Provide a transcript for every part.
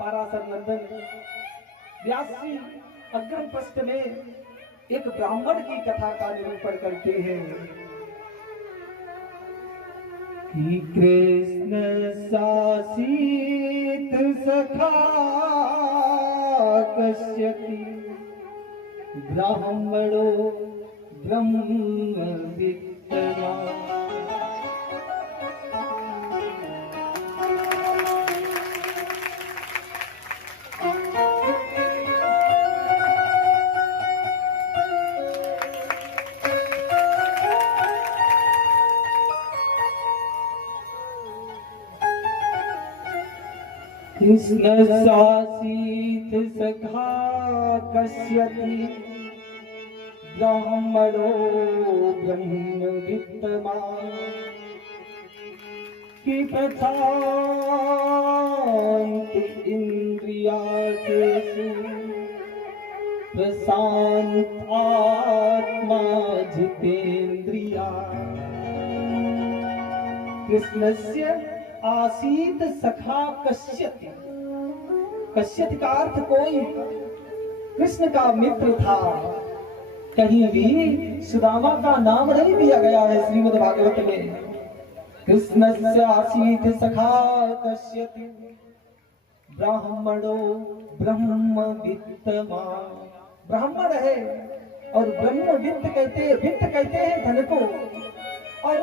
पाराशर नंदन व्यास जी अग्रम पृष्ठ में एक ब्राह्मण की कथा का निरूपण करते हैं कि कृष्ण शासित सखा कश्यति ब्राह्मणो ब्रह्म विद्वा। कृष्ण शासित सखा कश्यति ब्राह्मणो ब्रह्म विद्वान् कि प्रशान्त इंद्रियार्थेषु प्रशान्त आत्मा जितेन्द्रिया। कृष्णस्य आसीत सखा कश्यति। कश्यति का अर्थ कोई कृष्ण का मित्र था। कहीं भी सुदामा का नाम नहीं दिया गया है श्रीमद् भागवत में। कृष्णस्य आसीत सखा कश्यति ब्राह्मणो ब्रह्म विद्वान्। ब्राह्मण है और ब्रह्म वित्त कहते हैं धन को। और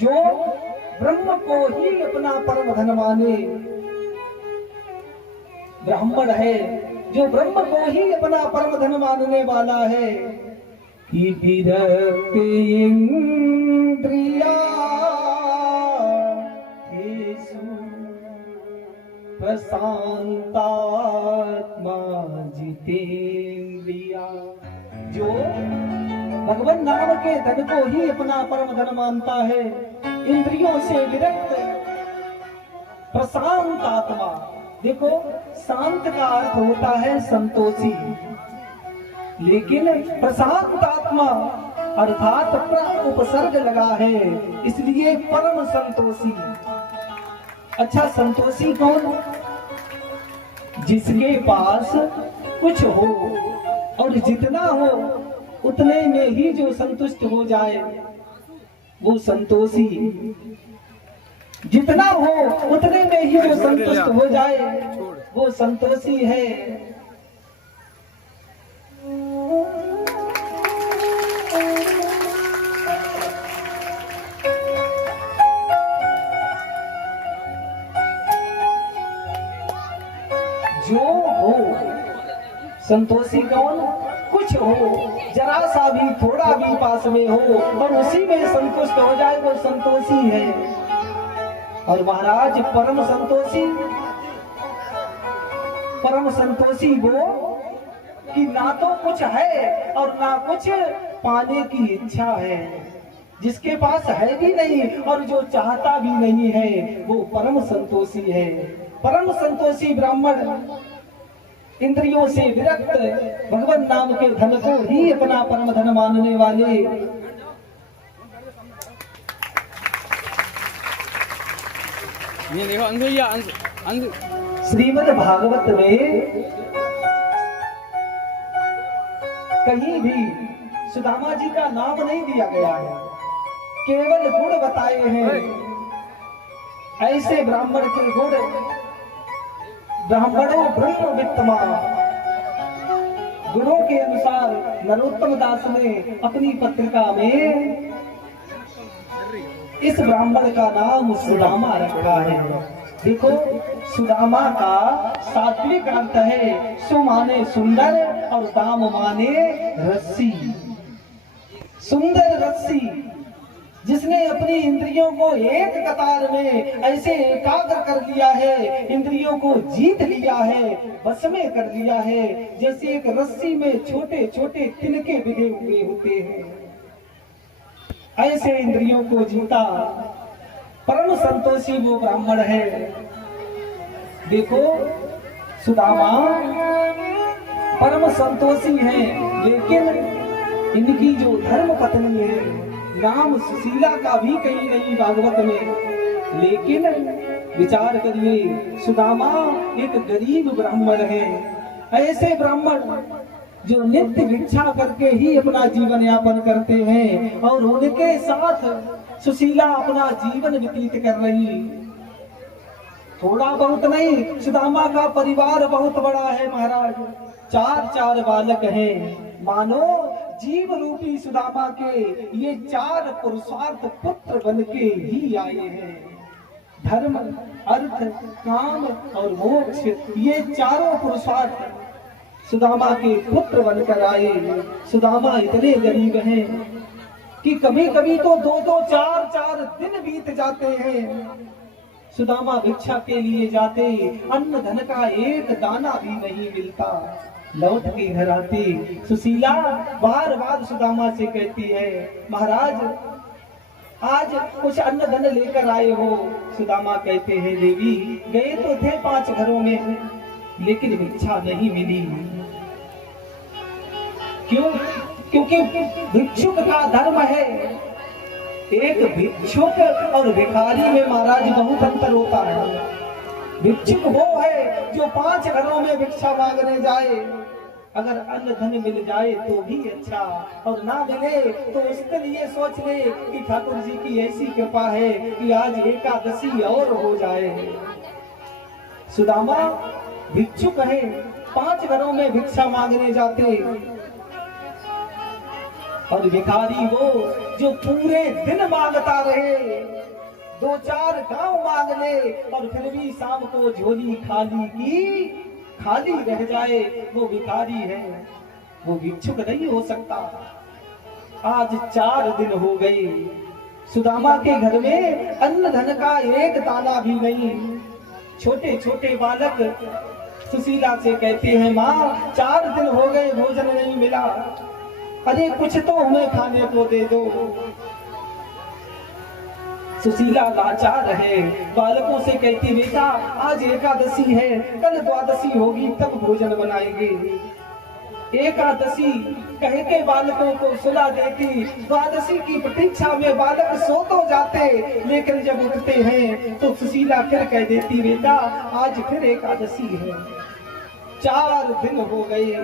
जो ब्रह्म को ही अपना परम धन माने, ब्राह्मण है जो ब्रह्म को ही अपना परम धन मानने वाला है। कि विरक्त इंद्रिया प्रशांतात्मा जितेन्द्रिया। जो भगवान नाम के धन को ही अपना परम धन मानता है, इंद्रियों से विरक्त, प्रशांत आत्मा। देखो, शांत का अर्थ होता है संतोषी, लेकिन प्रशांत आत्मा अर्थात उपसर्ग लगा है, इसलिए परम संतोषी। अच्छा, संतोषी कौन? जिसके पास कुछ हो और जितना हो उतने में ही जो संतुष्ट हो जाए वो संतोषी। जितना हो उतने में ही जो संतुष्ट हो जाए वो संतोषी है। जो हो संतोषी कौन? कुछ हो, जरा सा भी, थोड़ा भी पास में हो और उसी में संतुष्ट हो जाए वो संतोषी है। और महाराज परम संतोषी वो कि ना तो कुछ है और ना कुछ पाने की इच्छा है। जिसके पास है भी नहीं और जो चाहता भी नहीं है वो परम संतोषी है। परम संतोषी ब्राह्मण इंद्रियों से विरक्त, भगवान नाम के धन को ही अपना परम धन मानने वाले। ये देखो श्रीमद् भागवत में कहीं भी सुदामा जी का नाम नहीं दिया गया है, केवल गुण बताए हैं। ऐसे ब्राह्मण के गुण, ब्राह्मणों ब्रह्म विद्वान्। गुणों के अनुसार नरोत्तम दास ने अपनी पत्रिका में इस ब्राह्मण का नाम सुदामा रखा है। देखो, सुदामा का सात्विक अर्थ है सु माने सुंदर और दाम माने रस्सी। सुंदर रस्सी, जिसने अपनी इंद्रियों को एक कतार में ऐसे एकाग्र कर लिया है, इंद्रियों को जीत लिया है, बस में कर लिया है, जैसे एक रस्सी में छोटे छोटे तिनके बिधे हुए होते हैं। ऐसे इंद्रियों को जीता परम संतोषी वो ब्राह्मण है। देखो, सुदामा परम संतोषी है, लेकिन इनकी जो धर्म पत्नी है, नाम सुशीला का भी कहीं नहीं भागवत में, लेकिन विचार करिए, सुदामा एक गरीब ब्राह्मण है। ऐसे ब्राह्मण जो नित्य भिक्षा करके ही अपना जीवन यापन करते हैं और उनके साथ सुशीला अपना जीवन व्यतीत कर रही। थोड़ा बहुत नहीं, सुदामा का परिवार बहुत बड़ा है महाराज। 4 बालक हैं। मानो जीव रूपी सुदामा के ये 4 पुरुषार्थ पुत्र बन के ही आए हैं। धर्म, अर्थ, काम और मोक्ष, ये चारों पुरुषार्थ सुदामा के पुत्र बनकर आए। सुदामा इतने गरीब हैं कि कभी कभी तो 2-2, 4-4 दिन बीत जाते हैं। सुदामा भिक्षा के लिए जाते, अन्न धन का एक दाना भी नहीं मिलता। लौट के घर आते, सुशीला बार बार सुदामा से कहती है, महाराज आज कुछ अन्न धन लेकर आए हो। सुदामा कहते हैं, देवी गए तो थे 5 घरों में, लेकिन भिक्षा नहीं मिली। क्यों? क्योंकि भिक्षुक का धर्म है। एक भिक्षुक और भिखारी में महाराज बहुत अंतर होता है। भिक्षुक वो है जो 5 घरों में भिक्षा मांगने जाए, अगर अन्न धन मिल जाए तो भी अच्छा, और ना मिले तो उस दिन ये सोच ले कि ठाकुर जी की ऐसी कृपा है कि आज एकादशी और हो जाए। सुदामा भिक्षुक है, 5 घरों में भिक्षा मांगने जाते, और भिखारी वो जो पूरे दिन मांगता रहे, 2-4 गांव मांग ले और फिर भी शाम को झोली खाली रह जाए, वो भिखारी है, वो भिक्षुक नहीं हो सकता। आज 4 दिन हो गए, सुदामा के घर में अन्न धन का एक दाना भी नहीं। छोटे छोटे बालक सुशीला से कहते हैं, माँ 4 दिन हो गए भोजन नहीं मिला, अरे कुछ तो हमें खाने को दे दो। सुशीला लाचार है, बालकों से कहती, बेटा आज एकादशी है, कल द्वादशी होगी तब भोजन बनाएंगे। एकादशी कह के बालकों को सुला देती, द्वादशी की प्रतीक्षा में बालक सो तो जाते, लेकिन जब उठते हैं तो सुशीला फिर कह देती, बेटा आज फिर एकादशी है। 4 दिन हो गए।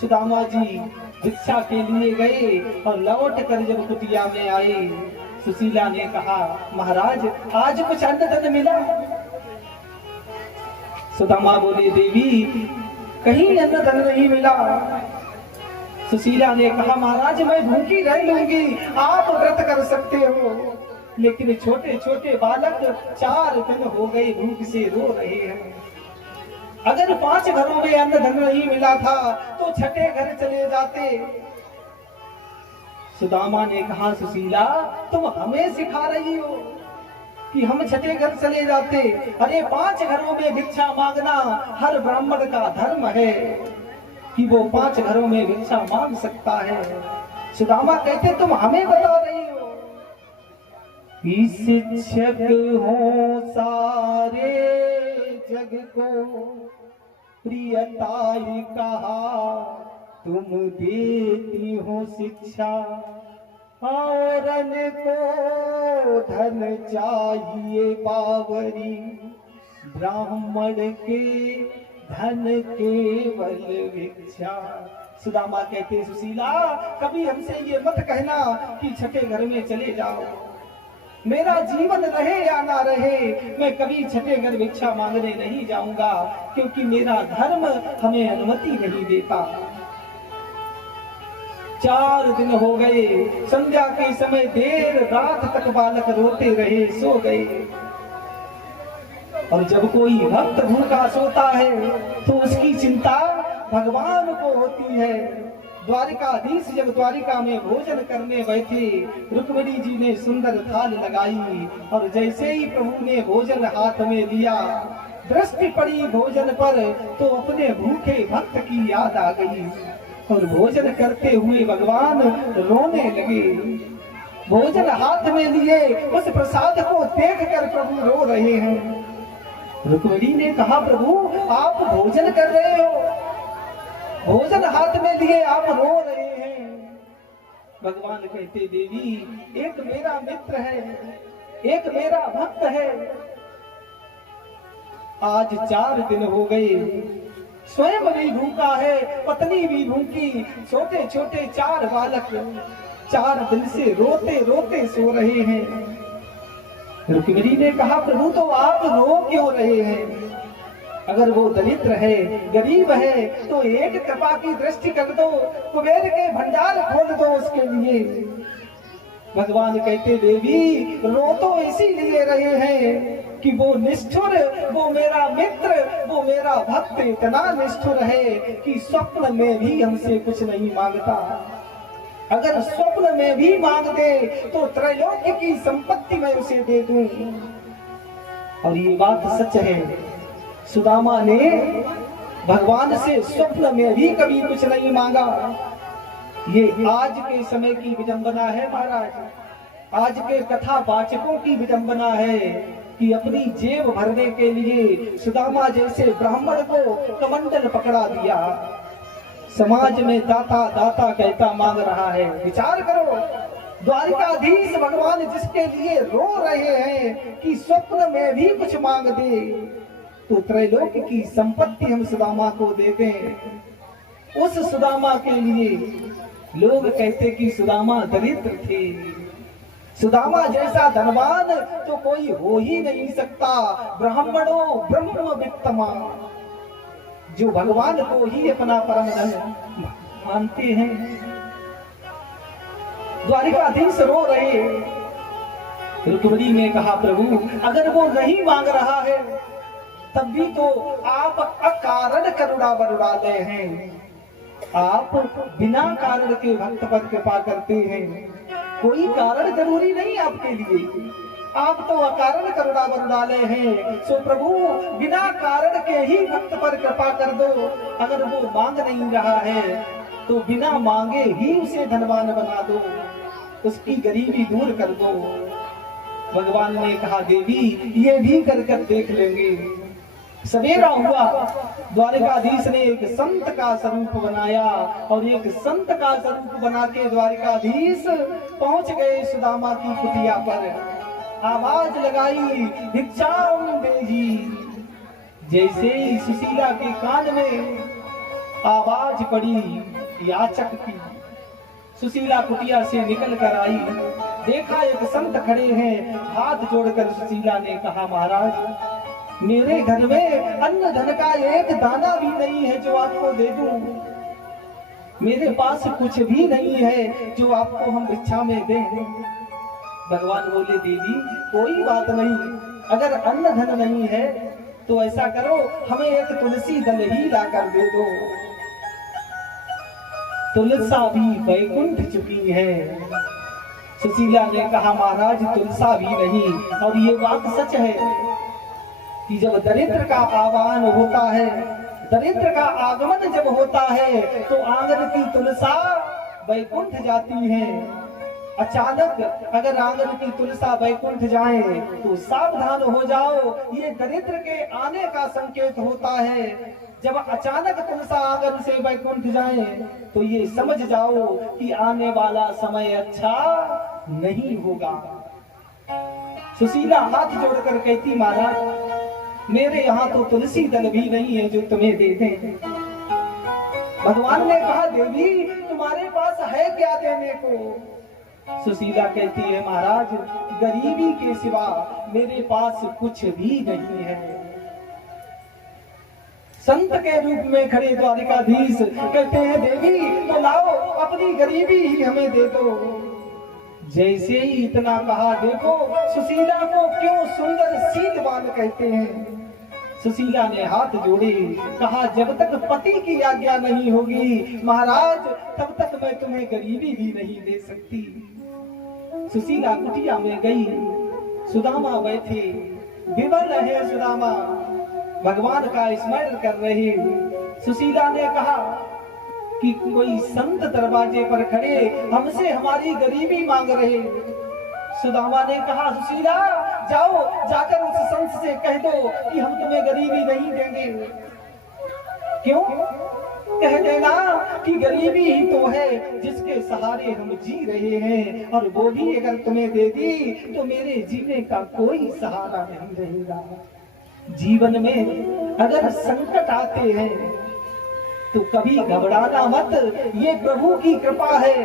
सुदामा जी भिक्षा के लिए गए और लौट कर जब कुटिया में आए, सुशीला ने कहा, महाराज आज कुछ अन्न धन मिला? सुदामा बोले, देवी कहीं अन्न धन नहीं मिला। सुशीला ने कहा, महाराज मैं भूखी रह लूंगी, आप व्रत कर सकते हो। लेकिन छोटे छोटे बालक 4 दिन हो गए भूख से रो रहे हैं। अगर 5 घरों में अन्न धन नहीं मिला था तो छठे घर चले जाते। सुदामा ने कहा, सुशीला तुम हमें सिखा रही हो कि हम छठे घर चले जाते? अरे 5 घरों में भिक्षा मांगना हर ब्राह्मण का धर्म है कि वो 5 घरों में भिक्षा मांग सकता है। सुदामा कहते, तुम हमें बता रही हो? शिक्षक हो सारे जग को प्रियताई कहा, तुम देती हो शिक्षा, औरन को धन चाहिए बावरी, ब्राह्मण के धन केवल भिक्षा। सुदामा कहते, सुशीला कभी हमसे ये मत कहना कि छठे घर में चले जाओ। मेरा जीवन रहे या ना रहे, मैं कभी छठे घर भिक्षा मांगने नहीं जाऊंगा, क्योंकि मेरा धर्म हमें अनुमति नहीं देता। 4 दिन हो गए। संध्या के समय देर रात तक बालक रोते रहे, सो गए। और जब कोई भक्त भूखा सोता है तो उसकी चिंता भगवान को होती है। द्वारिकाधीश जब द्वारिका में भोजन करने बैठे, रुक्मिणी जी ने सुंदर थाल लगाई, और जैसे ही प्रभु ने भोजन हाथ में लिया, दृष्टि पड़ी भोजन पर तो अपने भूखे भक्त की याद आ गई, और भोजन करते हुए भगवान रोने लगे। भोजन हाथ में लिए उस प्रसाद को देखकर प्रभु रो रहे हैं। रुक्मिणी ने कहा, प्रभु आप भोजन कर रहे हो, भोजन हाथ में लिए आप रो रहे हैं। भगवान कहते, देवी एक मेरा मित्र है, एक मेरा भक्त है, आज 4 दिन हो गए, स्वयं भी भूखा है, पत्नी भी भूखी, छोटे छोटे 4 बालक 4 दिन से रोते रोते सो रहे हैं। रुक्मिणी ने कहा, प्रभु तो आप रो क्यों रहे हैं? अगर वो दरिद्र है, गरीब है, तो एक कृपा की दृष्टि कर दो, कुबेर के भंडार खोल दो उसके लिए। भगवान कहते, देवी रो तो इसीलिए रहे हैं कि वो निष्ठुर, वो मेरा मित्र, वो मेरा भक्त इतना निष्ठुर है कि स्वप्न में भी हमसे कुछ नहीं मांगता। अगर स्वप्न में भी मांग दे तो त्रैलोक्य की संपत्ति मैं उसे दे दूं। और ये बात सच है, सुदामा ने भगवान से स्वप्न में भी कभी कुछ नहीं मांगा। ये आज के समय की विडंबना है महाराज, आज के कथा वाचकों की विडंबना है कि अपनी जेब भरने के लिए सुदामा जैसे ब्राह्मण को कमंडल पकड़ा दिया, समाज में दाता दाता कहता मांग रहा है। विचार करो, द्वारिकाधीश भगवान जिसके लिए रो रहे हैं कि स्वप्न में भी कुछ मांग दे, तो त्रैलोक्य की संपत्ति हम सुदामा को दे दें। उस सुदामा के लिए लोग कहते कि सुदामा दरिद्र थे, सुदामा जैसा धनवान तो कोई हो ही नहीं सकता। ब्राह्मणों ब्रह्म वित्तमा, जो भगवान को ही अपना परम धन मानते हैं। द्वारिकाधीश रो रहे। रुक्मिणी ने कहा, प्रभु अगर वो नहीं मांग रहा है तब भी तो आप अकारण करुणा बरुणा ले हैं। आप बिना कारण के भक्त पर कृपा करते हैं, कोई कारण जरूरी नहीं आपके लिए, आप तो अकारण करुणा बरुणालय हैं। सो प्रभु बिना कारण के ही भक्त पर कृपा कर दो। अगर वो मांग नहीं रहा है तो बिना मांगे ही उसे धनवान बना दो, उसकी गरीबी दूर कर दो। भगवान ने कहा, देवी ये भी कर देख लेंगे। सवेरा हुआ, द्वारिकाधीश ने एक संत का स्वरूप बनाया और एक संत का स्वरूप बना के द्वारिकाधीश पहुंच गए सुदामा की कुटिया पर। आवाज लगाई, भिक्षाम देही। जैसे ही सुशीला के कान में आवाज पड़ी याचक की, सुशीला कुटिया से निकल कर आई, देखा एक संत खड़े हैं। हाथ जोड़कर सुशीला ने कहा, महाराज मेरे घर में अन्न धन का एक दाना भी नहीं है जो आपको दे दूं। मेरे पास कुछ भी नहीं है जो आपको हम भिक्षा में दें। भगवान बोले, देवी कोई बात नहीं, अगर अन्न धन नहीं है तो ऐसा करो, हमें एक तुलसी दल ही लाकर दे दो। तुलसा भी वैकुंठ चुकी है। सुशीला ने कहा, महाराज तुलसा भी नहीं। और ये बात सच है कि जब दरिद्र का आह्वान होता है, दरिद्र का आगमन जब होता है तो आंगन की तुलसा वैकुंठ जाती है। अचानक अगर आंगन की तुलसा वैकुंठ जाए तो सावधान हो जाओ, ये दरिद्र के आने का संकेत होता है। जब अचानक तुलसा आंगन से वैकुंठ जाए तो ये समझ जाओ कि आने वाला समय अच्छा नहीं होगा। सुशीला हाथ जोड़कर कहती, महाराज मेरे यहाँ तो तुलसी दल भी नहीं है जो तुम्हें दे दें। भगवान ने कहा, देवी तुम्हारे पास है क्या देने को? सुशीला कहती है, महाराज गरीबी के सिवा मेरे पास कुछ भी नहीं है। संत के रूप में खड़े द्वारिकाधीश कहते हैं, देवी तो लाओ अपनी गरीबी ही हमें दे दो। जैसे ही इतना कहा, देखो सुशीला को क्यों सुंदर सीलवान कहते हैं। सुशीला ने हाथ जोड़े, कहा, जब तक पति की आज्ञा नहीं होगी महाराज तब तक मैं तुम्हें गरीबी भी नहीं दे सकती। सुशीला कुटिया में गई, सुदामा बैठे, विवल है सुदामा, भगवान का स्मरण कर रहे। सुशीला ने कहा कि कोई संत दरवाजे पर खड़े हमसे हमारी गरीबी मांग रहे। सुदामा ने कहा, सुशीला जाओ जाकर उस संत से कह दो कि हम तुम्हें गरीबी नहीं देंगे। क्यों? कह देना कि गरीबी ही तो है जिसके सहारे हम जी रहे हैं, और वो भी अगर तुम्हें दे दी तो मेरे जीने का कोई सहारा नहीं रहेगा। जीवन में अगर संकट आते हैं तो कभी घबराना मत, ये प्रभु की कृपा है।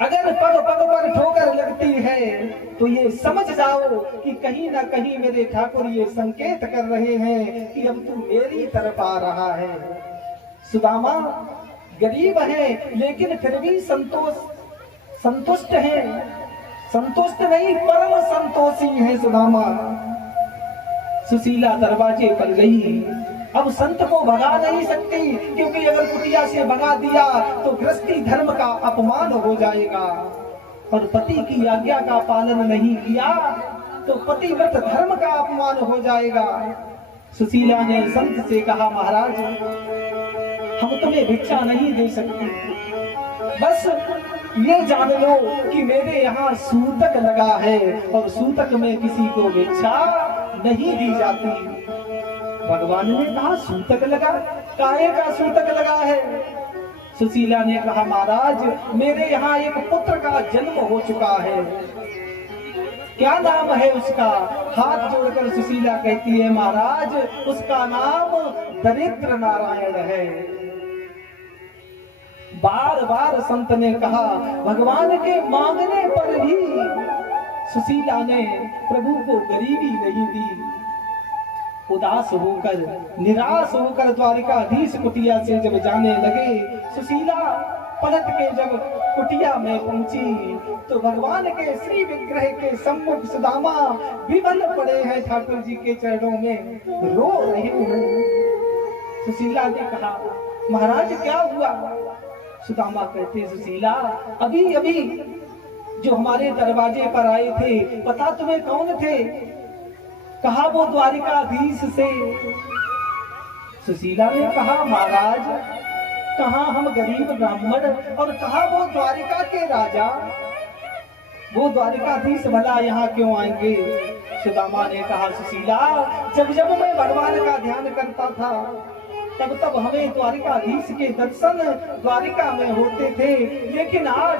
अगर पग पग पर ठोकर लगती है तो ये समझ जाओ कि कहीं ना कहीं मेरे ठाकुर ये संकेत कर रहे हैं कि अब तू मेरी तरफ आ रहा है। सुदामा गरीब है लेकिन फिर भी संतुष्ट है, संतुष्ट नहीं परम संतोषी है सुदामा। सुशीला दरवाजे पर गई, अब संत को भगा नहीं सकती, क्योंकि अगर कुटिया से भगा दिया तो गृहस्थी धर्म का अपमान हो जाएगा, और पति की आज्ञा का पालन नहीं किया तो पतिव्रत धर्म का अपमान हो जाएगा। सुशीला ने संत से कहा, महाराज हम तुम्हें भिक्षा नहीं दे सकते, बस ये जान लो कि मेरे यहाँ सूतक लगा है और सूतक में किसी को भिक्षा नहीं दी जाती। भगवान ने कहा, सूतक लगा? काहे का सूतक लगा है? सुशीला ने कहा, महाराज मेरे यहाँ एक पुत्र का जन्म हो चुका है। क्या नाम है उसका? हाथ जोड़कर सुशीला कहती है, महाराज उसका नाम दरिद्र नारायण है। बार बार संत ने कहा, भगवान के मांगने पर भी सुशीला ने प्रभु को गरीबी नहीं दी। उदास होकर निराश होकर द्वारिकाधीश कुटिया से जब जाने लगे, सुशीला पलट के जब कुटिया में पहुंची तो भगवान के श्री विग्रह के सम्मुख सुदामा विवल पड़े हैं, ठाकुर जी के चरणों में रो रहे हैं। सुशीला ने कहा, महाराज क्या हुआ? सुदामा कहते, सुशीला अभी अभी जो हमारे दरवाजे पर आए थे, पता तुम्हें कौन थे? कहा, वो द्वारिकाधीश से। सुशीला ने कहा, महाराज कहा हम गरीब ब्राह्मण और कहा वो द्वारिका के राजा, वो द्वारिकाधीश भला यहाँ क्यों आएंगे? सुदामा ने कहा, सुशीला जब जब मैं भगवान का ध्यान करता था तब तब हमें द्वारिकाधीश के दर्शन द्वारिका में होते थे, लेकिन आज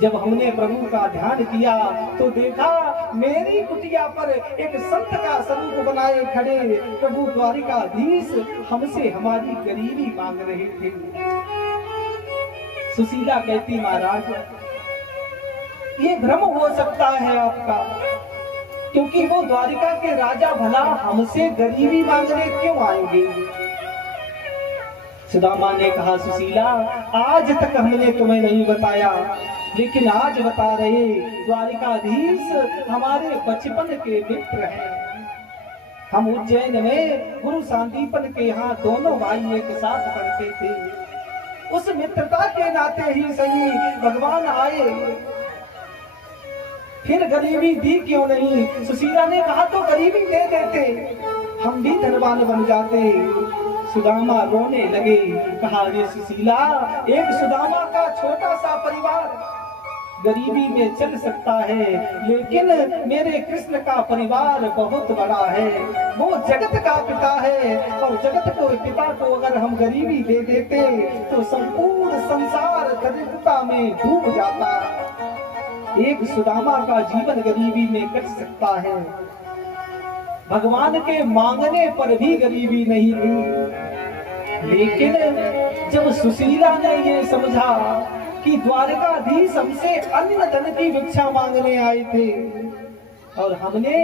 जब हमने प्रभु का ध्यान किया तो देखा मेरी कुटिया पर एक संत का स्वरूप बनाए खड़े प्रभु द्वारिकाधीश हमसे हमारी गरीबी मांग रहे थे। सुशीला कहती, महाराज ये भ्रम हो सकता है आपका, क्योंकि वो द्वारिका के राजा भला हमसे गरीबी मांगने क्यों आएंगे? सुदामा ने कहा, सुशीला आज तक हमने तुम्हें नहीं बताया, लेकिन आज बता रहे, द्वारिकाधीश हमारे बचपन के मित्र हैं। हम उज्जैन में गुरु सांदीपन के यहाँ दोनों भाई एक साथ पढ़ते थे। उस मित्रता के नाते ही सही भगवान आए, फिर गरीबी दी क्यों नहीं? सुशीला ने कहा, तो गरीबी दे देते, हम भी धनवान बन जाते। सुदामा रोने लगे, कहा, ये सुशीला एक सुदामा का छोटा सा परिवार गरीबी में चल सकता है, लेकिन मेरे कृष्ण का परिवार बहुत बड़ा है, वो जगत का पिता है, और जगत को पिता को अगर हम गरीबी दे देते तो संपूर्ण संसार दरिद्रता में डूब जाता। एक सुदामा का जीवन गरीबी में कट सकता है। भगवान के मांगने पर भी गरीबी नहीं थी, लेकिन जब सुशीला ने ये समझा कि द्वारिकाधीश हमसे अन्न धन की भिक्षा मांगने आए थे और हमने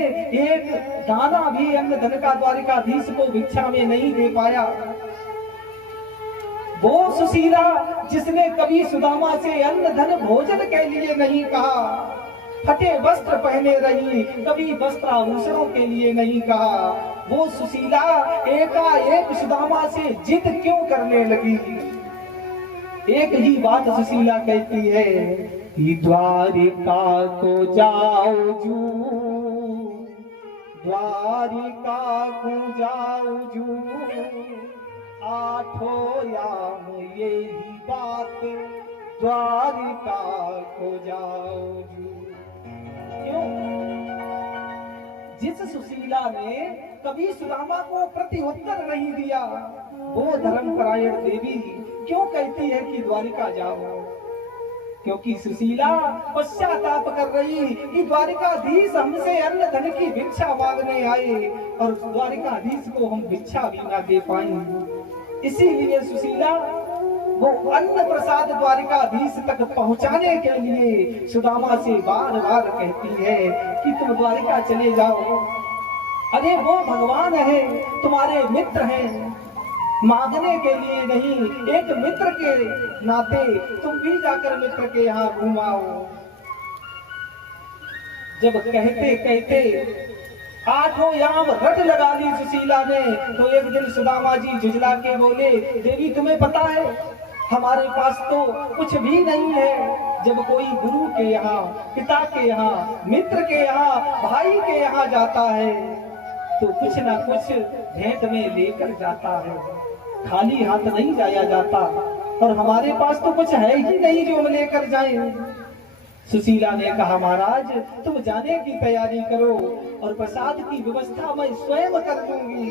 एक दाना भी अन्न धन का द्वारिकाधीश को भिक्षा में नहीं दे पाया, वो सुशीला जिसने कभी सुदामा से अन्न धन भोजन के लिए नहीं कहा, फटे वस्त्र पहने रही, कभी वस्त्राभूषणों के लिए नहीं कहा, वो सुशीला एकाएक सुदामा से जिद क्यों करने लगी? एक ही बात सुशीला कहती है, द्वारिका को जाओ जू, द्वारिका को जाओ जू, आठों याम यही बात, द्वारिका को जाओ जू। क्यों? जिस सुशीला ने कभी सुदामा को प्रत्युत्तर नहीं दिया, वो धर्मपरायण देवी क्यों कहती है कि द्वारिका जाओ? क्योंकि सुशीला पश्चाताप कर रही कि द्वारिकाधीश हमसे अन्न धन की भिक्षा मांगने आए और द्वारिकाधीश को हम भिक्षा भी ना दे पाए। इसीलिए सुशीला वो अन्न प्रसाद द्वारिकाधीश तक पहुंचाने के लिए सुदामा से बार बार कहती है कि तुम द्वारिका चले जाओ। अरे वो भगवान है, तुम्हारे मित्र हैं, मांगने के लिए नहीं, एक मित्र के नाते तुम भी जाकर मित्र के यहाँ घुमाओ। जब कहते कहते 8 याम रट लगा ली सुशीला ने, तो एक दिन सुदामा जी झुंझला के बोले, देवी तुम्हें पता है हमारे पास तो कुछ भी नहीं है। जब कोई गुरु के यहाँ, पिता के यहाँ, मित्र के यहाँ, भाई के यहाँ जाता है तो कुछ ना कुछ भेंट में लेकर जाता है, खाली हाथ नहीं जाया जाता, और हमारे पास तो कुछ है ही नहीं जो हम लेकर जाएं। सुशीला ने कहा, महाराज तुम जाने की तैयारी करो और प्रसाद की व्यवस्था मैं स्वयं कर दूंगी।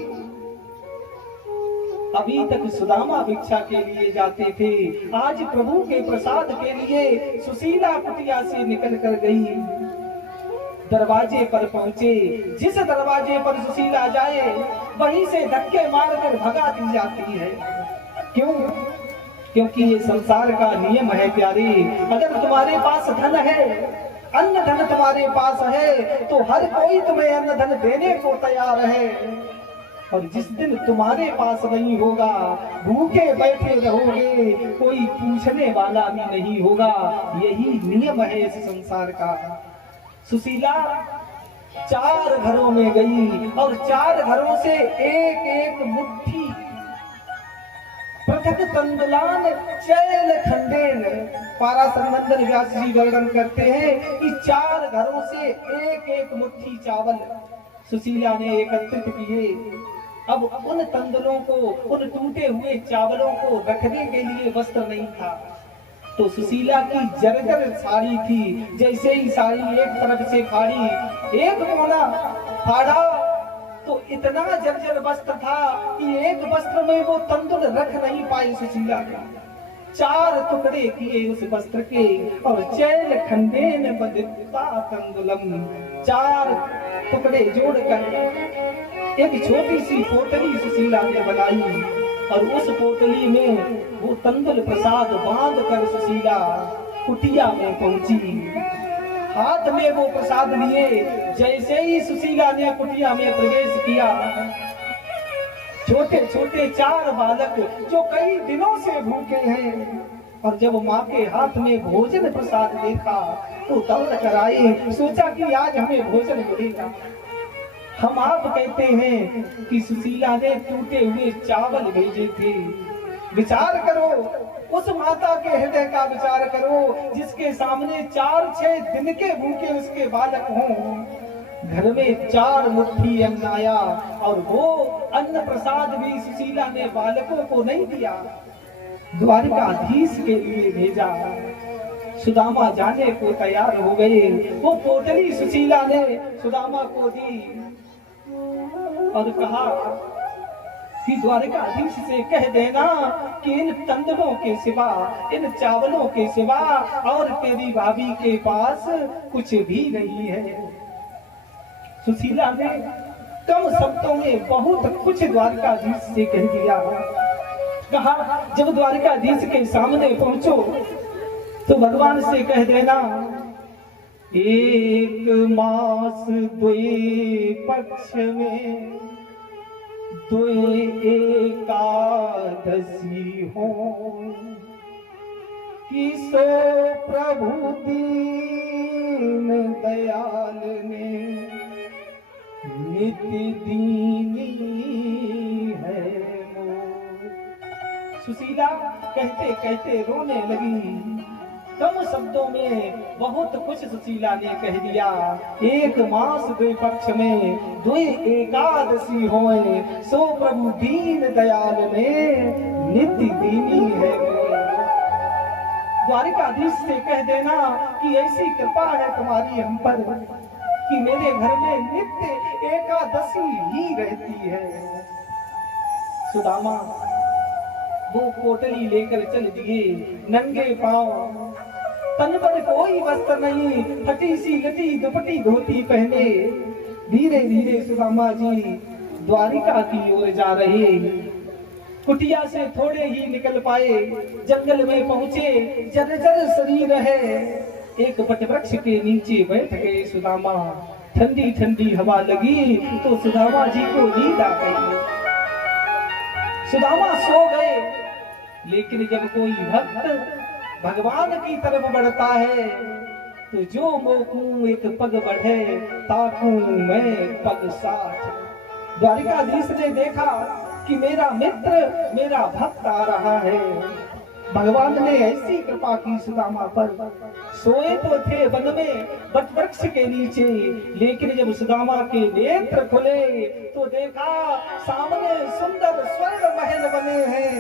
अभी तक सुदामा भिक्षा के लिए जाते थे, आज प्रभु के प्रसाद के लिए सुशीला कुटिया से निकल कर गई। दरवाजे पर पहुंचे, जिस दरवाजे पर सुशीला जाए वहीं से धक्के मारकर भगा दी जाती है। क्यों? क्योंकि ये संसार का नियम है प्यारे। अगर तुम्हारे पास धन है, अन्न धन तुम्हारे पास है, तो हर कोई तुम्हें अन्न धन देने को तैयार है, और जिस दिन तुम्हारे पास नहीं होगा, भूखे बैठे रहोगे, कोई पूछने वाला भी नहीं होगा। यही नियम है इस संसार का। सुशीला 4 घरों में गई और 4 घरों से एक एक मुट्ठी पृथक तंदुलान चैल खंडेन। पाराशर नंदन व्यास जी वर्णन करते हैं कि 4 घरों से एक एक मुट्ठी चावल सुशीला ने एकत्रित किए। अब उन तंदुलों को, उन टूटे हुए चावलों को रखने के लिए वस्त्र नहीं था, तो सुशीला की जर्जर साड़ी थी। जैसे ही साड़ी एक तरफ से फाड़ी, एक कोना फाड़ा, तो इतना जर्जर वस्त्र था कि एक वस्त्र में वो तंदुल रख नहीं पाई सुशीला का। 4 टुकड़े किए उस वस्त्र के, और चैल खंडेन बंधिता तंदुलम, 4 टुकड़े जोड़कर एक छोटी सी पोटली सुशीला ने बनाई, और उस पोटली में वो तंदुल प्रसाद बांध कर सुशीला कुटिया में पहुंची। हाथ में वो प्रसाद लिए, जैसे ही सुशीला ने कुटिया में प्रवेश किया, छोटे छोटे 4 बालक जो कई दिनों से भूखे हैं, और जब माँ के हाथ में भोजन प्रसाद देखा तो दौड़ कर आए, सोचा कि आज हमें भोजन मिलेगा। हम आप कहते हैं कि सुशीला ने टूटे हुए चावल भेजे थे। विचार करो, उस माता के हृदय का विचार करो जिसके सामने 4-6 दिन के भूखे उसके बालक हों। घर में 4 मुट्ठी अन्न आया, और वो अन्न प्रसाद भी सुशीला ने बालकों को नहीं दिया, द्वारिकाधीश के लिए भेजा। सुदामा जाने को तैयार हो गए। वो पोटली सुशीला ने सुदामा को दी और कहा कि द्वारिकाधीश से कह देना कि इन तंदुलों के सिवा, इन चावलों के सिवा और तेरी भाभी के पास कुछ भी नहीं है। सुशीला ने कम शब्दों में बहुत कुछ द्वारिकाधीश से कह दिया। कहा, जब द्वारिकाधीश के सामने पहुंचो तो भगवान से कह देना, 1 मास 2 पक्ष में 2 एकादशी हो, कि सो प्रभु दीन दयाल ने नित्य दीनी है मोर। सुशीला कहते कहते रोने लगी। कम शब्दों में बहुत कुछ सुशीला ने कह दिया। 1 मास 2 पक्ष में 2 एकादशी होए, सो प्रभु दीन दयाल में नित्य दीनी है। द्वारिकाधीश से कह देना कि ऐसी कृपा है तुम्हारी हम पर कि मेरे घर में नित्य एकादशी ही रहती है। सुदामा वो पोटली लेकर चल दिए, नंगे पांव तन पर कोई वस्त्र नहीं, फटी सी लटी दुपटी धोती पहने धीरे धीरे सुदामा जी द्वारिका की ओर जा रहे। कुटिया से थोड़े ही निकल पाए, जंगल में पहुंचे, जर्जर शरीर है। एक वटवृक्ष के नीचे बैठ गए सुदामा। ठंडी ठंडी हवा लगी तो सुदामा जी को नींद आ गई। सुदामा सो गए। लेकिन जब कोई भक्त भगवान की तरफ बढ़ता है तो जो मोकू एक पग बढ़े ताकू मैं पग साथ। द्वारिकाधीश ने देखा कि मेरा मित्र मेरा भक्त आ रहा है। भगवान ने ऐसी कृपा की सुदामा पर। सोए तो थे वन में वटवृक्ष के नीचे, लेकिन जब सुदामा के नेत्र खुले तो देखा सामने सुंदर स्वर्ण महल बने हैं।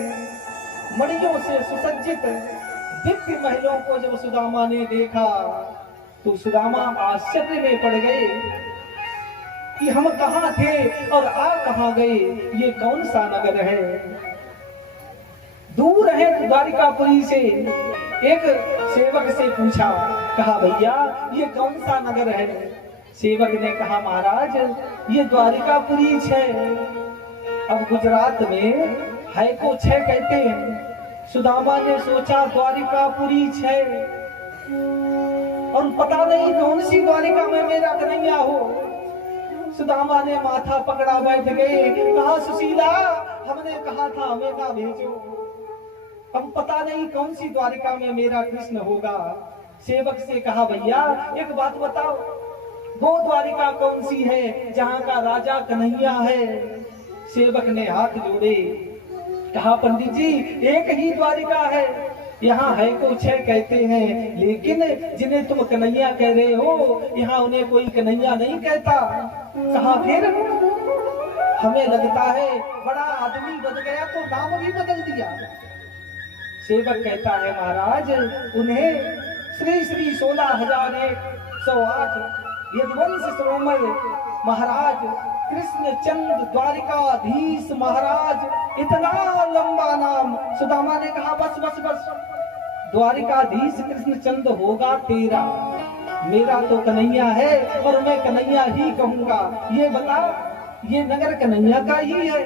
मणियों से सुसज्जित दिव्य महलों को जब सुदामा ने देखा तो सुदामा आश्चर्य में पड़ गए कि हम कहाँ थे और आ कहाँ गए, ये कौन सा नगर है। दूर है द्वारिकापुरी से। एक सेवक से पूछा, कहा भैया ये कौन सा नगर है। सेवक ने कहा महाराज ये द्वारिकापुरी है। अब गुजरात में है को छह कहते हैं। सुदामा ने सोचा द्वारिकापुरी है और पता नहीं कौन सी द्वारिका में मेरा कन्हैया हो। सुदामा ने माथा पकड़ा बैठ गए। कहा सुशीला हमने कहा था हमें ना भेजो, अब पता नहीं कौन सी द्वारिका में मेरा कृष्ण होगा। सेवक से कहा भैया एक बात बताओ, वो द्वारिका कौन सी है जहाँ का राजा कन्हैया है। सेवक ने हाथ जोड़े। कहा पंडित जी एक ही द्वारिका है, यहाँ है को छह कहते हैं, लेकिन जिन्हें तुम कन्हैया कह रहे हो यहाँ उन्हें कोई कन्हैया नहीं कहता। कहा फिर हमें लगता है बड़ा आदमी बन गया तो नाम भी बदल दिया। सेवक कहता है महाराज उन्हें श्री श्री 16,108 यदुवंश श्रोमय महाराज कृष्ण चंद्र द्वारिकाधीश महाराज, इतना लंबा नाम। सुदामा ने कहा बस बस बस, द्वारिकाधीश कृष्ण चंद्र होगा तेरा, मेरा तो कन्हैया है और मैं कन्हैया ही कहूंगा। ये बता ये नगर कन्हैया का ही है।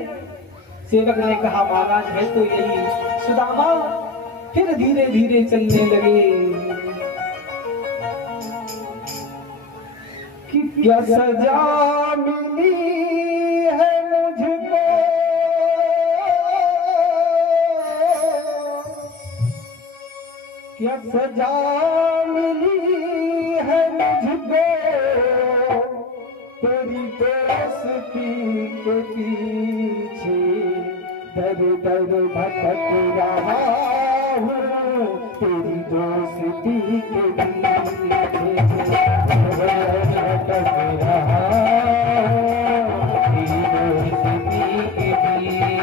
सेवक ने कहा महाराज है तो यही। सुदामा फिर धीरे धीरे चलने लगे कि क्या सजा मिली है मुझको, क्या सजा मिली है मुझको, तेरी दोस्ती के पीछे दर दर भटक रहा हूँ, तेरी दोस्ती के पीछे भटक रहा हूँ, तेरी दोस्ती के पीछे।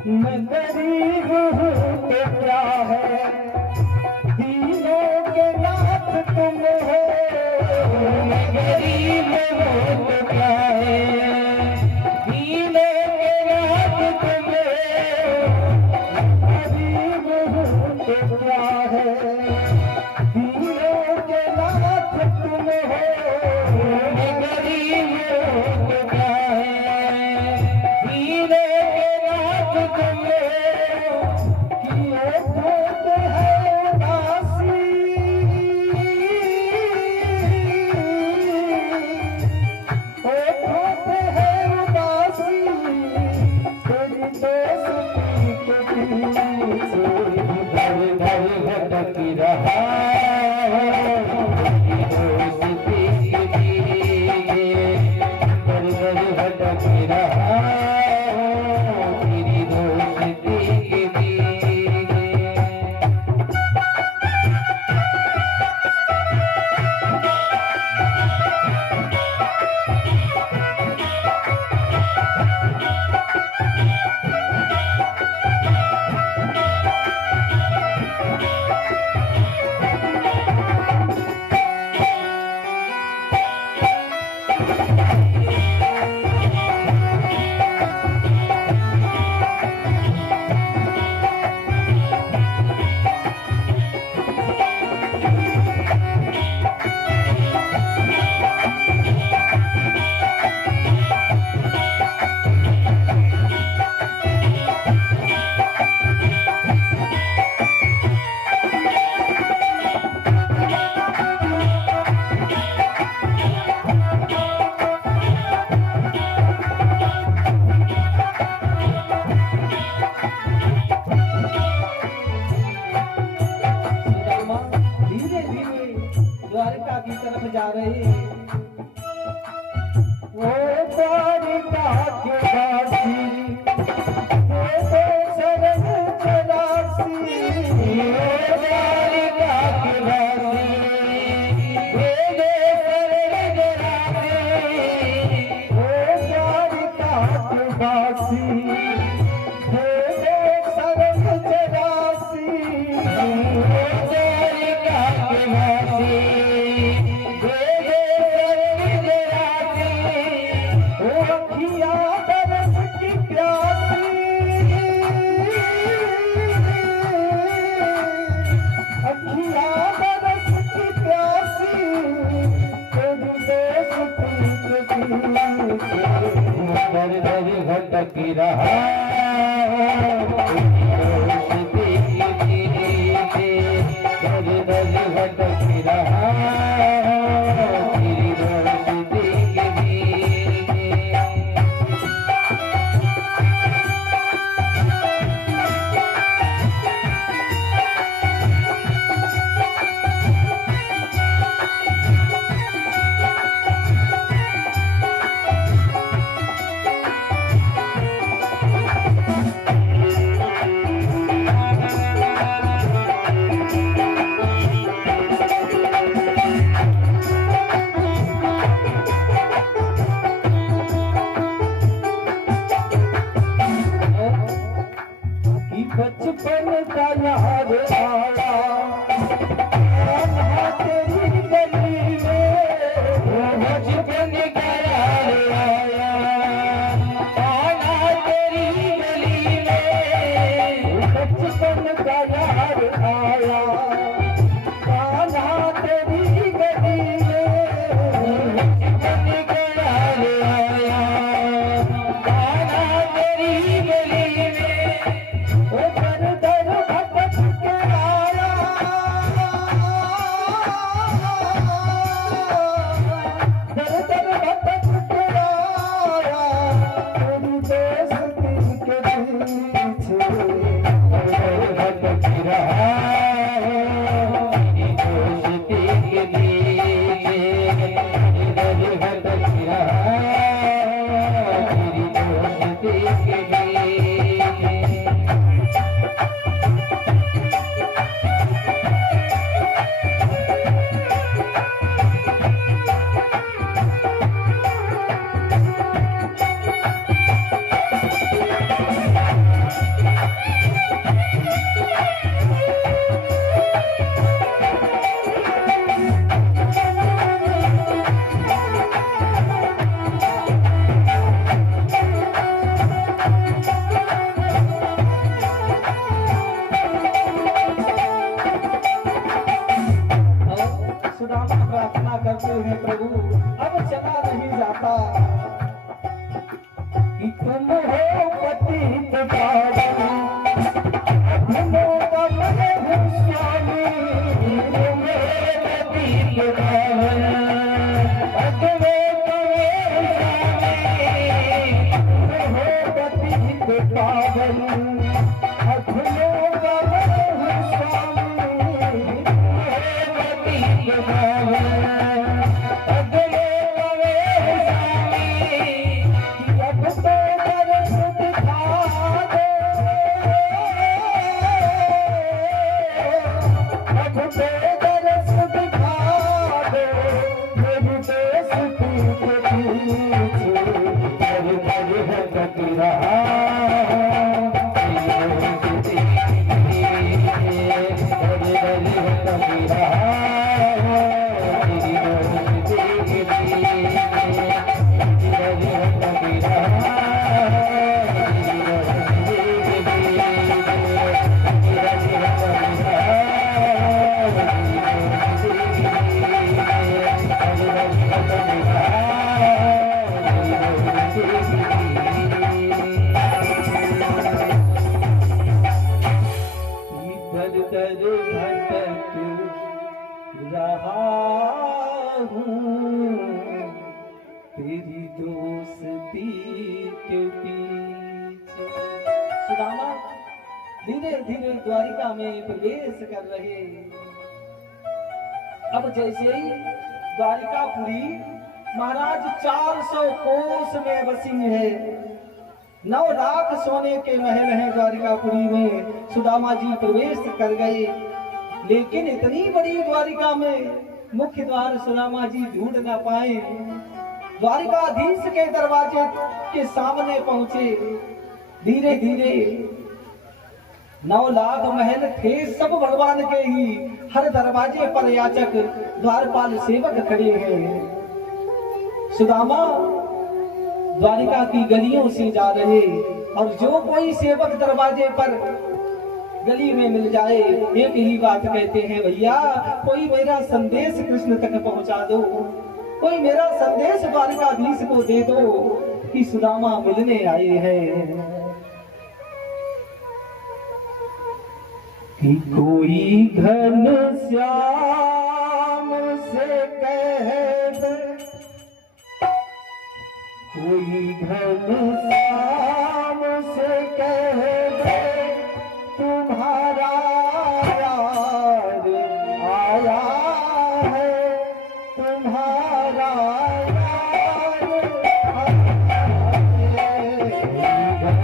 मैं गरीब हूँ तो क्या है, दीनों के नाथ तुम हो। मैं गरीब हूँ तो क्या है, दीनों के नाथ तुम हो। गरीब हूँ तो क्या है, दीनों के नाथ तुम हो। मैं गरीब हूँ तो क्या है, दीनों के नाथ तुम हो। किए धोते हैं उदासी, ओ धोते हैं उदासी, तेरी दोस्ती के पीछे घर घर भटकी रहा हूँ। दोस्ती के पीछे घर घर भटकी रहा हूँ, तेरी दोस्ती के पीछे। सुदामा धीरे धीरे द्वारिका की तरफ जा रहे हैं। वो द्वारिका के वासी, वो तो शरण चरासी। वो द्वारिका के वासी, वो तो शरण चरासी। वो द्वारिका के वासी, वो तो शरण चरासी। वो द्वारिका के वासी, वो तो शरण चरासी। वो अखियाँ बरस की प्यासी, अखियाँ बरस की प्यासी, तेरी दोस्ती के पीछे दर दर भटकी रहा हूँ। दोस्ती के पीछे दर दर भटकी रहा हूँ, तेरी दोस्ती के पीछे। प्रार्थना करते हैं प्रभु अब चला नहीं जाता कि तुम हो पतित पावन अधमों का मैं हूँ स्वामी तुम हो पतित पावन अधमों का मैं पतित पावन अधमों का मैं हूँ स्वामी पतित पावन तेरी दोस्ती के पीछे। सुदामा धीरे धीरे द्वारिका में प्रवेश कर रहे। अब जैसे ही द्वारिकापुरी महाराज 400 कोस में बसी है। 9 लाख सोने के महल हैं द्वारिकापुरी में। सुदामा जी प्रवेश कर गए, लेकिन इतनी बड़ी द्वारिका में मुख्य द्वार सुदामा जी ढूंढ ना पाए। द्वारिकाधीश के दरवाजे के सामने पहुंचे। धीरे धीरे 9 लाख महल थे सब भगवान के ही। हर दरवाजे पर याचक द्वारपाल सेवक खड़े हैं। सुदामा द्वारिका की गलियों से जा रहे और जो कोई सेवक दरवाजे पर गली में मिल जाए एक ही बात कहते हैं, भैया कोई मेरा संदेश कृष्ण तक पहुंचा दो, कोई मेरा संदेश द्वारिकाधीश को दे दो कि सुदामा मिलने आए हैं। कि कोई घनश्याम से कह दे, कोई घनश्याम से कह दे तुम्हारा यार आया है, तुम्हारा यार आया है।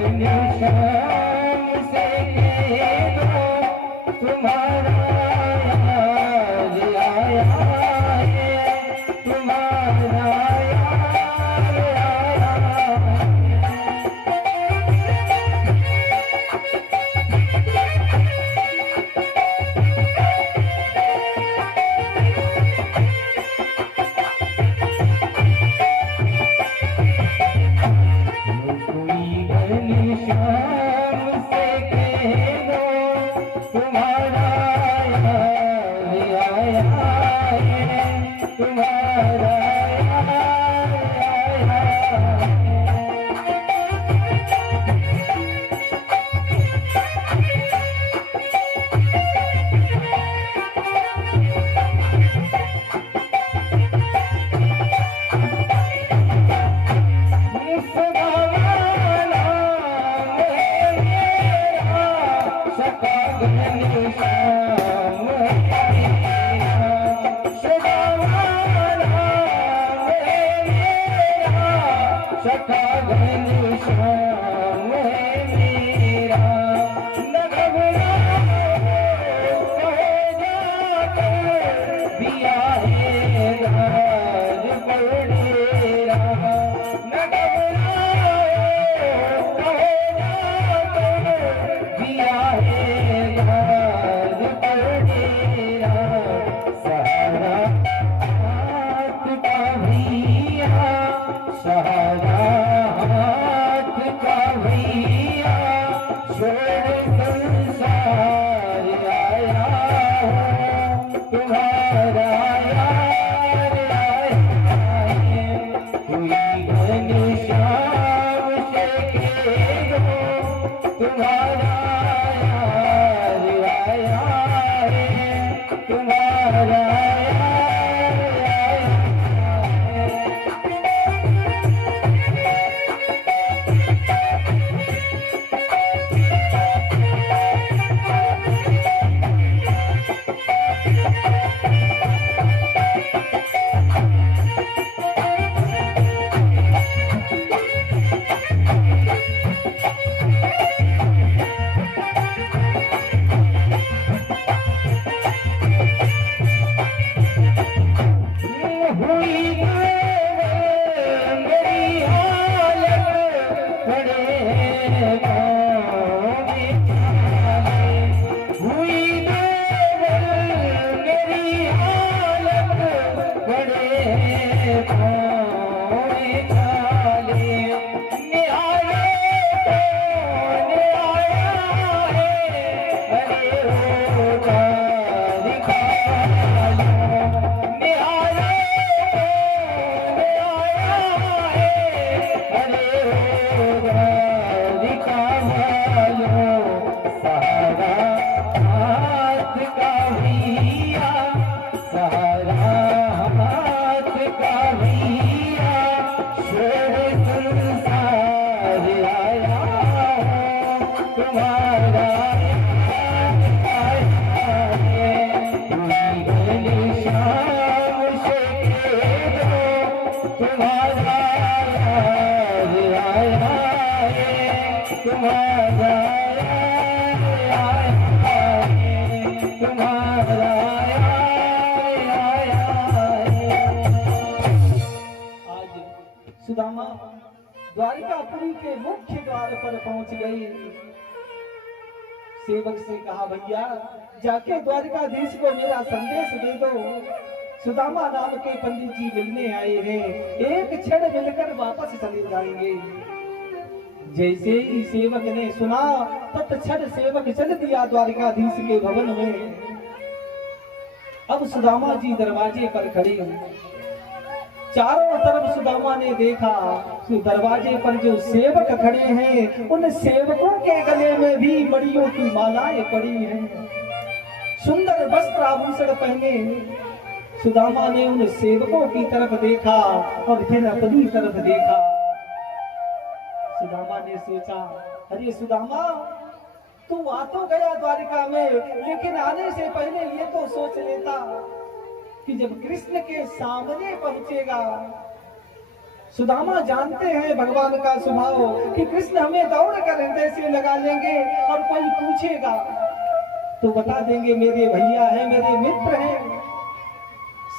घनश्याम से कह दो तुम्हारा यार आया है, तुम्हारा तुम्हारा सुदामा द्वारिकापुरी के मुख्य द्वार पर पहुंच गई। सेवक से कहा, भैया जाके द्वारिकाधीश को मेरा संदेश दे दो, सुदामा नाम के पंडित जी मिलने आए हैं, एक क्षण मिलकर वापस चले जाएंगे। जैसे ही सेवक ने सुना तत्क्षण सेवक चल दिया द्वारिकाधीश के भवन में। अब सुदामा जी दरवाजे पर खड़े, चारों तरफ सुदामा ने देखा कि दरवाजे पर जो सेवक खड़े हैं उन सेवकों के गले में भी मणियों की मालाएं पड़ी हैं, सुंदर वस्त्र आभूषण पहने। सुदामा ने उन सेवकों की तरफ देखा और फिर अपनी तरफ देखा। सुदामा ने सोचा, अरे सुदामा तू आ तो गया द्वारिका में, लेकिन आने से पहले ये तो सोच लेता कि जब कृष्ण के सामने पहुंचेगा। सुदामा जानते हैं भगवान का स्वभाव कि कृष्ण हमें दौड़ कर हृदय से लगा लेंगे और कोई पूछेगा तो बता देंगे मेरे भैया है, मेरे मित्र हैं।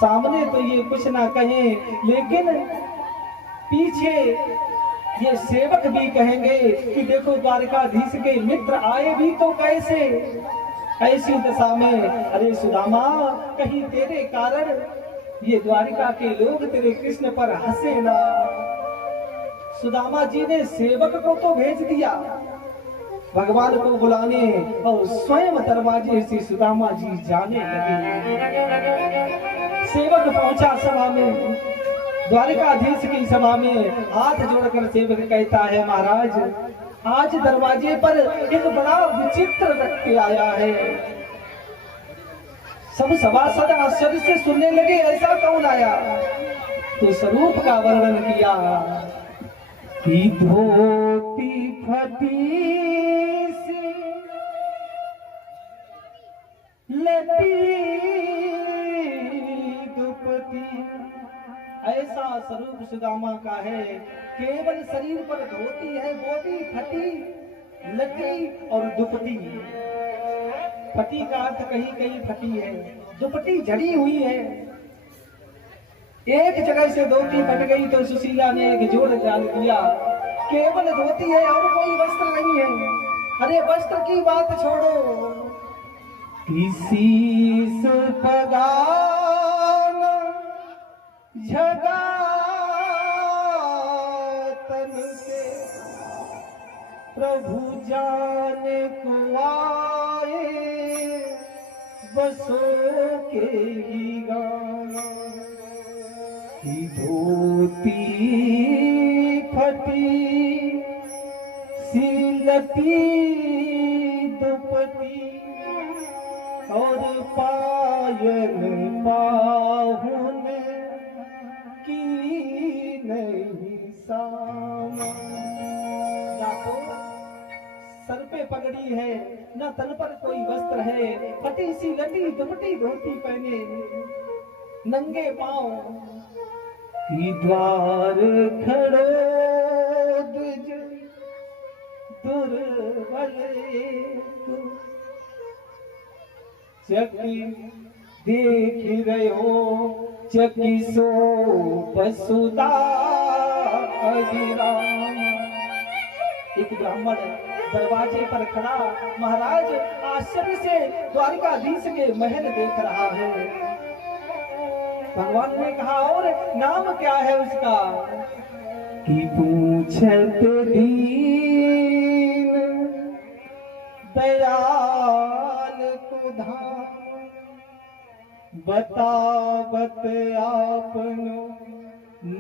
सामने तो ये कुछ ना कहें, लेकिन पीछे ये सेवक भी कहेंगे कि देखो द्वारिकाधीश के मित्र आए भी तो कैसे। ऐसी दशा में अरे सुदामा कहीं तेरे कारण ये द्वारिका के लोग तेरे कृष्ण पर हंसे ना। सुदामा जी ने सेवक को तो भेज दिया भगवान को बुलाने और स्वयं दरवाजे से सुदामा जी जाने लगे। सेवक पहुंचा सभा में, द्वारिकाधीश की सभा में हाथ जोड़कर सेवक कहता है, महाराज आज दरवाजे पर एक बड़ा विचित्र व्यक्ति आया है। सब सभासद आश्चर्य से सुनने लगे, ऐसा कौन आया? तो स्वरूप का वर्णन किया कि धोती फटी सी लटी दुपट्टी, ऐसा स्वरूप सुदामा का है। केवल शरीर पर धोती है, वो भी फटी लटी और दुपट्टी। फटी का अर्थ कहीं कहीं फटी है, दुपट्टी जड़ी हुई है। एक जगह से धोती फट गई तो सुशीला ने एक जोड़ डाल दिया, केवल धोती है और कोई वस्त्र नहीं है। अरे वस्त्र की बात छोड़ो, किसी से पगान झगा तन से प्रभु जाने को आए, बसो के ही गाना की धोती फटी सी लटी दुपट्टी और पायल पाहुन की नहीं सामा। ना तो सर पे पगड़ी है, ना तन पर कोई वस्त्र है, फटी सी लटी दुपट्टी धोती पहने, नंगे पांव की द्वार खड़ो दुज दुर्बल चकी देख रहे हो, चकी सो पसुदा अगिराम। एक ब्राह्मण दरवाजे पर खड़ा महाराज आश्चर्य से द्वारिकाधीश के महल देख रहा है। भगवान ने कहा और नाम क्या है उसका? कि पूछत दीन दयाल को धाम, बतावत आपनो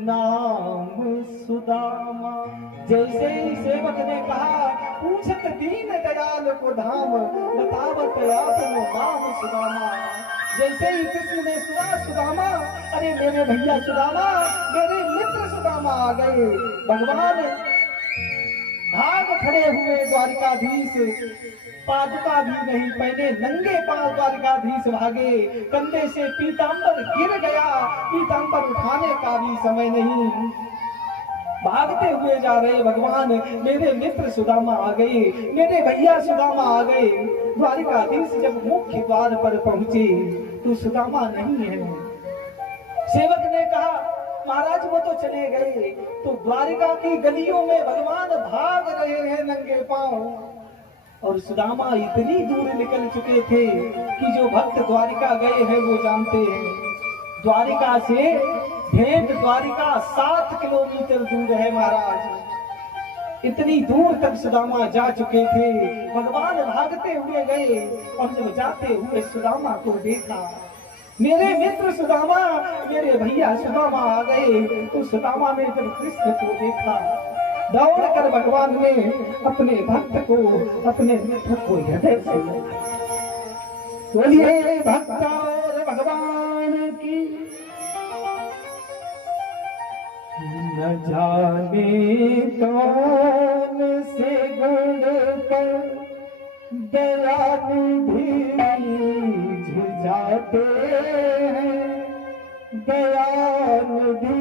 नाम सुदामा। जैसे ही सेवक ने कहा पूछत दीन दयाल को धाम, बतावत आपनो नाम सुदामा। जैसे ही कृष्ण ने सुना सुदामा, अरे मेरे भैया सुदामा, मेरे मित्र सुदामा आ गए। भगवान भाग खड़े हुए द्वारिकाधीश, पादुका भी नहीं पहने, नंगे पांव द्वारिकाधीश भागे। कंधे से पीतांबर गिर गया, पीतांबर उठाने का भी समय नहीं। भागते हुए जा रहे भगवान, मेरे मित्र सुदामा आ गए, मेरे भैया सुदामा आ गए। द्वारिकाधीश जब मुख्य द्वार पर पहुंचे तो सुदामा नहीं है। सेवक ने कहा महाराज वो तो चले गए। तो द्वारिका की गलियों में भगवान भाग रहे हैं नंगे पांव। और सुदामा इतनी दूर निकल चुके थे कि जो भक्त द्वारिका गए हैं वो जानते हैं। द्वारिका से भेंट द्वारिका 7 किलोमीटर दूर है महाराज। इतनी दूर तक सुदामा जा चुके थे। भगवान भागते हुए गए और जब जाते हुए सुदामा को देखा, मेरे मित्र सुदामा, मेरे भैया सुदामा आ गए। तो सुदामा ने जब कृष्ण को देखा, दौड़कर भगवान ने अपने भक्त को, अपने मित्र को हृदय से बोलिए भक्त और भगवान की। न जाने कौन से गुण पर दयानिधि जाते हैं, दयानिधि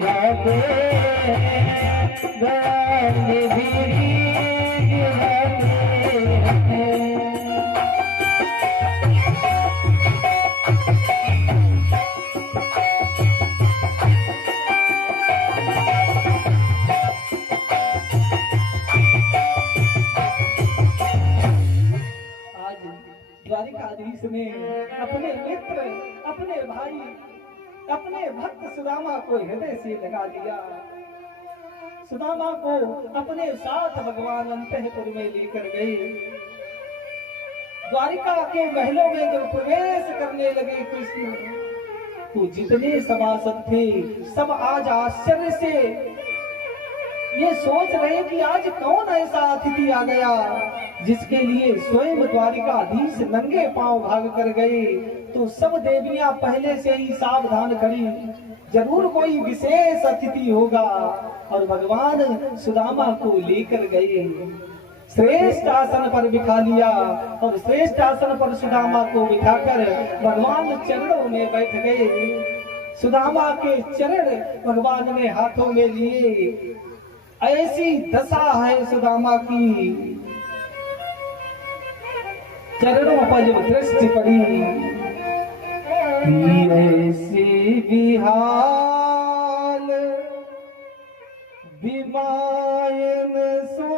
जाते हैं। द्वारिकाधीश ने अपने मित्र, अपने भाई, अपने भक्त सुदामा को हृदय से लगा लिया। सुदामा को अपने साथ भगवान अंतःपुर में लेकर गए। द्वारिका के महलों में जब प्रवेश करने लगे कृष्ण, तो जितने सभासद थे सब आज आश्चर्य से ये सोच रहे कि आज कौन ऐसा अतिथि आ गया जिसके लिए स्वयं द्वारिकाधीश नंगे पांव भाग कर गए। तो सब देवियां पहले से ही सावधान खड़ी, जरूर कोई विशेष अतिथि होगा। और भगवान सुदामा को लेकर गए। श्रेष्ठ आसन पर बिठा लिया और श्रेष्ठ आसन पर सुदामा को बिठाकर भगवान चरणों में बैठ गए। सुदामा के चरण भगवान ने हाथों में लिए। ऐसी दशा है सुदामा की, चरणों पर जब दृष्टि पड़ी, ऐसी विहाल विमायन सो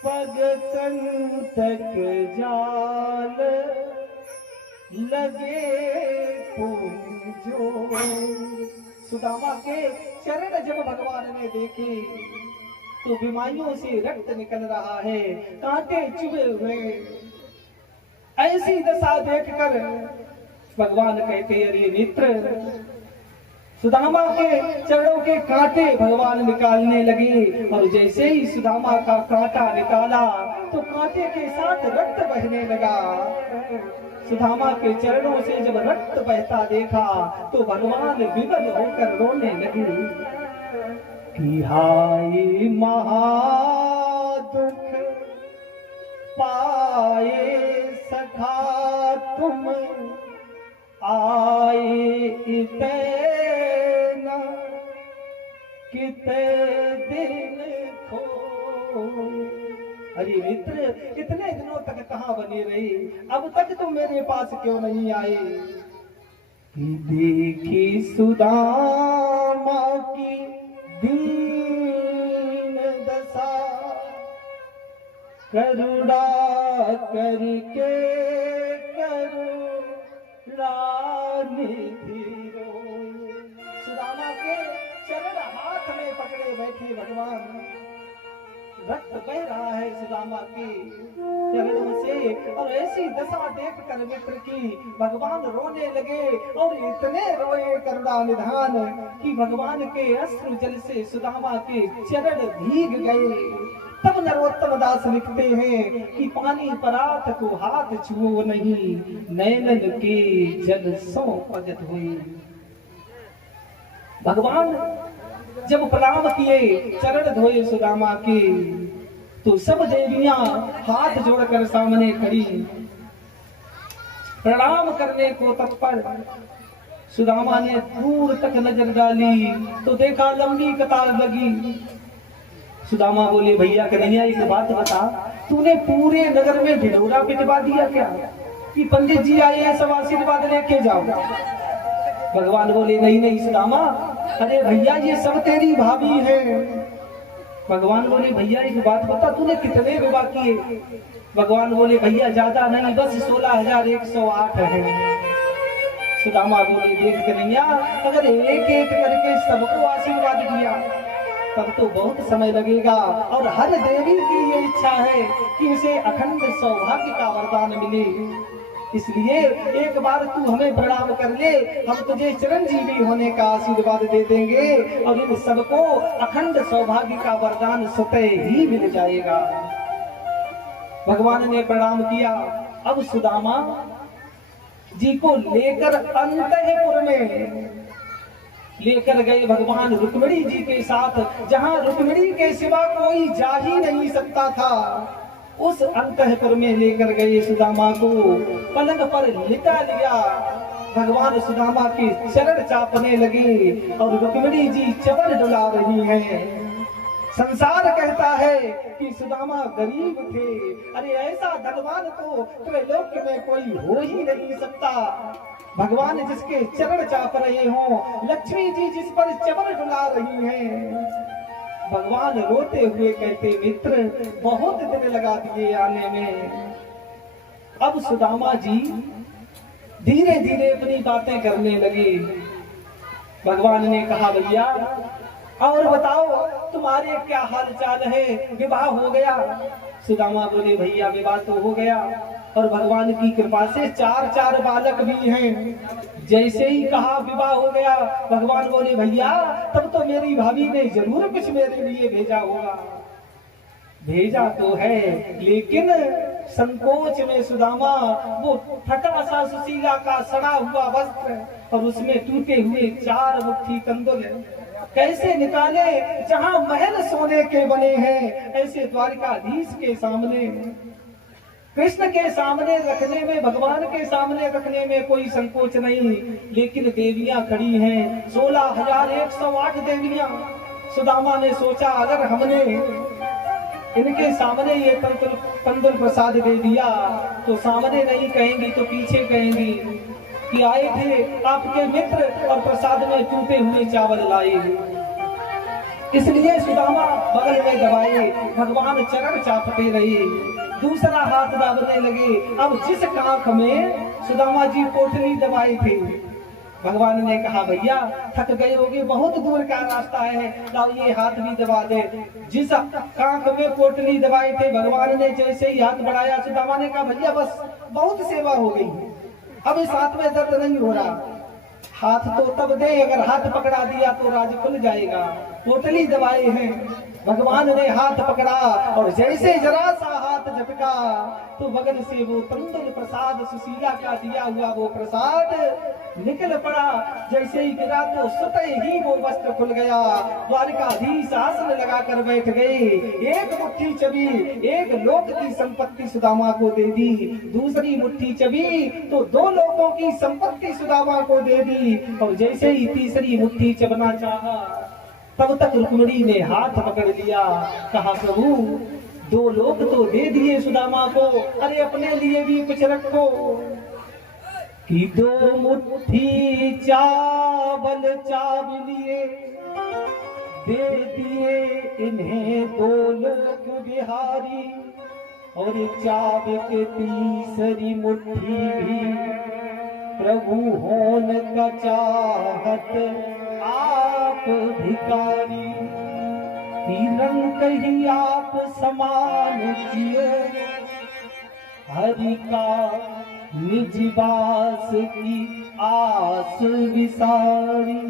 पग कंटक जाल लगे पूंजो। सुदामा के चरण जब भगवान ने देखे तो बीमारियों से रक्त निकल रहा है, कांटे चुभे हुए। ऐसी दशा देखकर भगवान कहते, अरे मित्र, सुदामा के चरणों के कांटे भगवान निकालने लगे और जैसे ही सुदामा का कांटा निकाला तो कांटे के साथ रक्त बहने लगा। सुदामा के चरणों से जब रक्त बहता देखा तो भगवान विवल होकर रोने लगे कि हाय महादुख पाए सखा तुम आए इतना किते दिन खो। अरे मित्र, इतने दिनों तक कहाँ बने रहे, अब तक तुम मेरे पास क्यों नहीं आए? देखी सुदामा की दीन दशा करुणा करके करुणा निधि रोए। सुदामा के चरण हाथ में पकड़े बैठे भगवान, रक्त बह रहा है सुदामा के चरणों से और ऐसी दशा देखकर मित्र की भगवान रोने लगे और इतने रोए करुणा निधान कि भगवान के अश्रु जल से सुदामा के चरण भीग गए। तब नरोत्तम दास लिखते हैं कि पानी परात को हाथ छुओ नहीं, नैनन के जल सो पगत हुई। भगवान जब प्रणाम किए, चरण धोए सुदामा के, तो सब देवियां हाथ जोड़कर सामने खड़ी प्रणाम करने को तत्पर। सुदामा ने दूर तक नजर डाली तो देखा लंबी कतार लगी। सुदामा बोले, भैया कन्हैया एक बात बता, तूने पूरे नगर में ढिढोरा पिटवा दिया क्या कि पंडित जी आए सब आशीर्वाद लेके जाओ? भगवान बोले, नहीं नहीं सुदामा, अरे भैया ये सब तेरी भाभी है। भगवान बोले, भैया एक बात बता, तूने कितने विवाह किए? भगवान बोले, भैया ज्यादा नहीं, बस 16,108 है। सुदामा बोले, देख कन्हैया, अगर एक एक करके सबको आशीर्वाद दिया तब तो बहुत समय लगेगा और हर देवी की ये इच्छा है कि उसे अखंड सौभाग्य का वरदान मिले। इसलिए एक बार तू हमें प्रणाम कर ले, हम तुझे चिरंजीवी होने का आशीर्वाद दे देंगे और इन सबको अखंड सौभाग्य का वरदान स्वतः ही मिल जाएगा। भगवान ने प्रणाम किया। अब सुदामा जी को लेकर अंतःपुर में लेकर गए भगवान रुक्मिणी जी के साथ, जहां रुक्मिणी के सिवा कोई जा ही नहीं सकता था। उस अंतःपुर में लेकर गए सुदामा को, पलंग पर लिटा लिया। भगवान सुदामा के चरण चापने लगे और रुक्मिणी जी चवर डुला रही हैं। संसार कहता है कि सुदामा गरीब थे, अरे ऐसा धनवान तो त्रैलोक्य में कोई हो ही नहीं सकता। भगवान जिसके चरण चाप रहे हों, लक्ष्मी जी जिस पर चवर डुला रही हैं। भगवान रोते हुए कहते, मित्र बहुत दिन लगा दिए आने में। अब सुदामा जी धीरे धीरे अपनी बातें करने लगे। भगवान ने कहा, भैया और बताओ तुम्हारे क्या हाल चाल है, विवाह हो गया? सुदामा बोले, भैया विवाह तो हो गया और भगवान की कृपा से 4 बालक भी हैं। जैसे ही कहा विवाह हो गया, भगवान बोले, भैया तब तो मेरी भाभी ने जरूर कुछ मेरे लिए भेजा होगा। भेजा तो है, लेकिन संकोच में सुदामा वो फटा सा सुशीला का सड़ा हुआ वस्त्र और उसमें टूटे हुए 4 मुट्ठी कंदुल कैसे निकाले, जहां महल सोने के बने हैं ऐसे द्वारिकाधीश के सामने, कृष्ण के सामने रखने में, भगवान के सामने रखने में कोई संकोच नहीं। लेकिन देवियां खड़ी हैं 16,108 देवियां। सुदामा ने सोचा अगर हमने इनके सामने ये तंदुल प्रसाद दे दिया तो सामने नहीं कहेंगी तो पीछे कहेंगी कि आए थे आपके मित्र और प्रसाद में टूटे हुए चावल लाए। इसलिए सुदामा बगल में दबाए, भगवान चरण चापते रहे, दूसरा हाथ दाबने लगे। अब जिस कांख में सुदामा जी पोटली दबाए थे, भगवान ने कहा भैया थक गए होगे, बहुत दूर का रास्ता है, लाओ ये हाथ भी दबा दे। जिस कांख में पोटली दबाए थे, भगवान ने जैसे ही हाथ बढ़ाया, सुदामा ने कहा भैया बस बहुत सेवा हो गई, अब इस हाथ में दर्द नहीं हो रहा। हाथ तो तब दे अगर हाथ पकड़ा दिया तो राज खुल जाएगा। पोटली दबाए हैं, भगवान ने हाथ पकड़ा और जैसे जरा सा हाथ झटका तो बगल से वो तंदुल प्रसाद सुशीला का दिया हुआ वो प्रसाद निकल पड़ा। जैसे ही गिरा तो स्वतः ही वो वस्त्र खुल गया। द्वारिकाधीश आसन लगाकर बैठ गए। एक मुट्ठी चबी, एक लोक की संपत्ति सुदामा को दे दी, दूसरी मुट्ठी चबी तो 2 लोकों की संपत्ति सुदामा को दे दी। और जैसे ही तीसरी मुट्ठी चबना चाहा तब तक रुक्मिणी ने हाथ पकड़ लिया। कहा प्रभु 2 लोक तो दे दिए सुदामा को, अरे अपने लिए भी कुछ रखो। कि 2 मुट्ठी चावल चावलिए दे दिए इन्हें 2 लोक बिहारी, और चावल के तीसरी मुट्ठी भी प्रभु होन का चाहत आप भिखारी। रंग ही आप समान किए हरि का निज बास की आस विसारी।